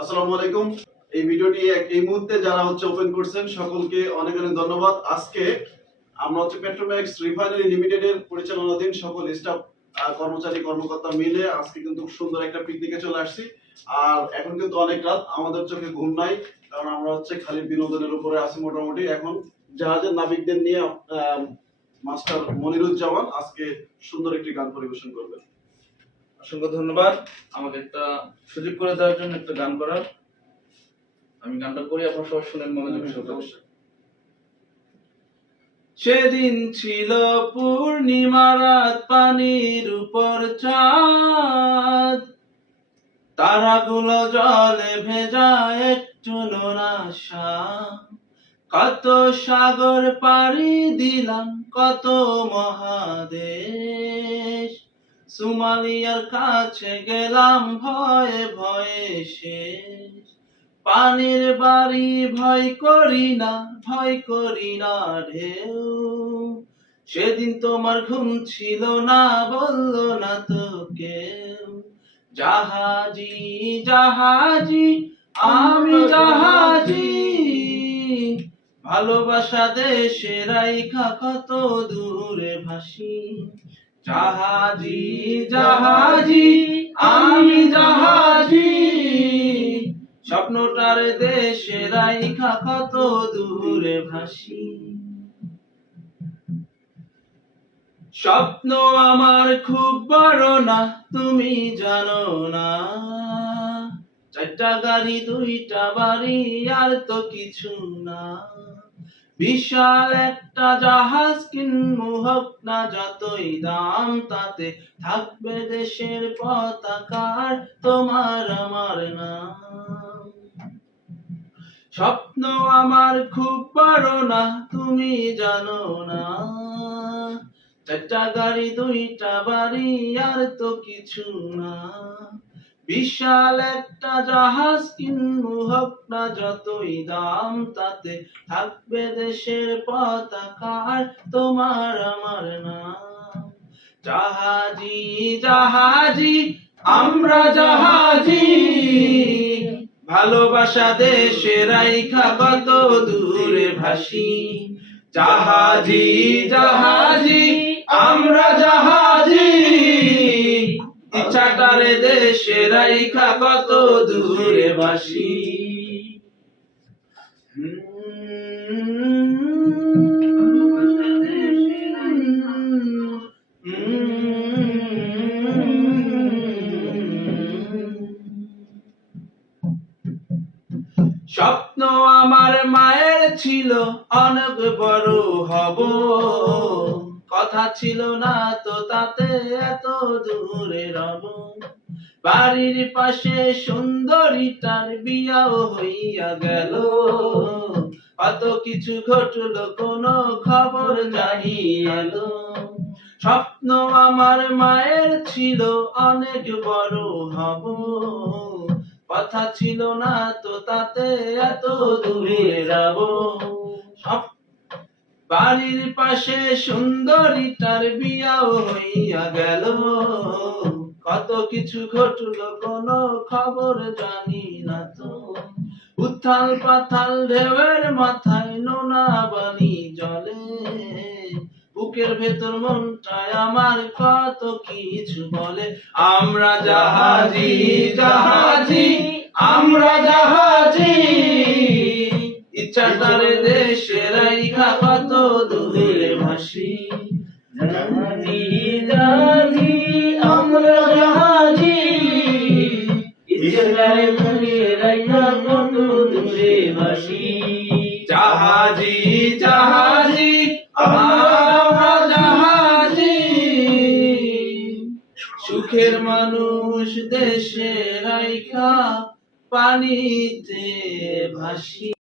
আসসালামু আলাইকুম। এই ভিডিওটি এই মুহূর্তে যারা ওপেন করছেন সকলকে অনেক অনেক ধন্যবাদ। আজকে আমরা পেট্রোম্যাক্স রিফাইনারি লিমিটেডের পরিচালনাধীন সকল স্টাফ কর্মচারী কর্মকর্তা মিলে আজকে কিন্তু সুন্দর একটা পিকনিকে চলে আসছি। আর এখন কিন্তু অনেক রাত, আমাদের চোখে ঘুম নাই, কারণ আমরা খালি বিনোদনের উপরে আছি মোটামুটি। এখন জাহাজের নাবিকদের নিয়ে মাস্টার মনিরুজ্জামান আজকে সুন্দর একটি গান পরিবেশন করবেন। অসংখ্য ধন্যবাদ আমাকে একটা সুযোগ করে দেওয়ার জন্য, একটা গান করার। আমি গানটা করি, আপনারা সবাই শুনেন মনোযোগের সাথে। সেদিন ছিল পূর্ণিমা রাত, পানির উপর চাঁদ, তারাগুলো জলে ভেজা একটু নোনাশা। কত সাগর পাড়ি দিলাম, কত মহাদেশ, সোমালিয়ার কাছে গেলাম ভয়ে ভয়ে শেষ। পানির বাড়ি ভয় করি না ঢেউ। সেদিন তোমার ঘুম ছিল না, বলল না তো কেউ। জাহাজি জাহাজি আমি জাহাজি, ভালোবাসা দেশে রাইখা কত দূরে ভাসি। জাহাজি জাহাজি আমি জাহাজি, স্বপ্নটার দেশে রাইখা কত দূরে ভাসি। স্বপ্ন আমার খুব বড় না, তুমি জানো না। 4টা গাড়ি 2টা বাড়ি আর তো কিছু না। বিশাল একটা জাহাজ কিনবো, হোক না যতই দাম, তাতে থাকবে দেশের পতাকার তোমার আমার নাম। স্বপ্ন আমার খুব বড় না, তুমি জানো না। 4টা গাড়ি 2টা বাড়ি আর তো কিছু না। বিশাল একটা জাহাজ কিনবো, হোক না যতই দাম, তাতে থাকবে দেশের পতাকার তোমার আমার নাম। জাহাজি জাহাজি আমরা জাহাজি, ভালোবাসা দেশে রাইখা কত দূরে ভাসি। জাহাজি জাহাজি আমরা জাহাজি, ইচ্ছাটারে দেশে রাইখা কত দূরে ভাসি। স্বপ্ন আমার মায়ের ছিল অনেক বড় হব, কথা ছিল না তো তাতে এত দূরে রব। বাড়ির পাশে সুন্দরীটার বিয়াও হইয়া গেল, কত কিছু ঘটলো কোনো খবর জানি এলো। স্বপ্ন আমার মায়ের ছিল অনেক বড় হব, কথা ছিল না তো তাতে এত দূরে যাব। বাড়ির পাশে সুন্দরীটার বিয়াও হইয়া গেল, কত কিছু ঘটলো কোনো খবর জানি না তো। উথাল পাথাল ঢেউয়ের মাথায় নোনা বালি জলে, বুকের ভেতর মনটায় আমার কত কিছু বলে। আমরা জাহাজি জাহাজি আমরা জাহাজি, ইচ্ছাটারে দেশে রাইখা কত দূরে ভাসি। জাহাজি জাহাজি আমরা জাহাজি, ইচ্ছাটারে দেশে রাইখা কত দূরে ভাসি। জাহাজি জাহাজি আমরা জাহাজি, সুখের মানুষ দেশে রাইখা পানিতে ভাসি।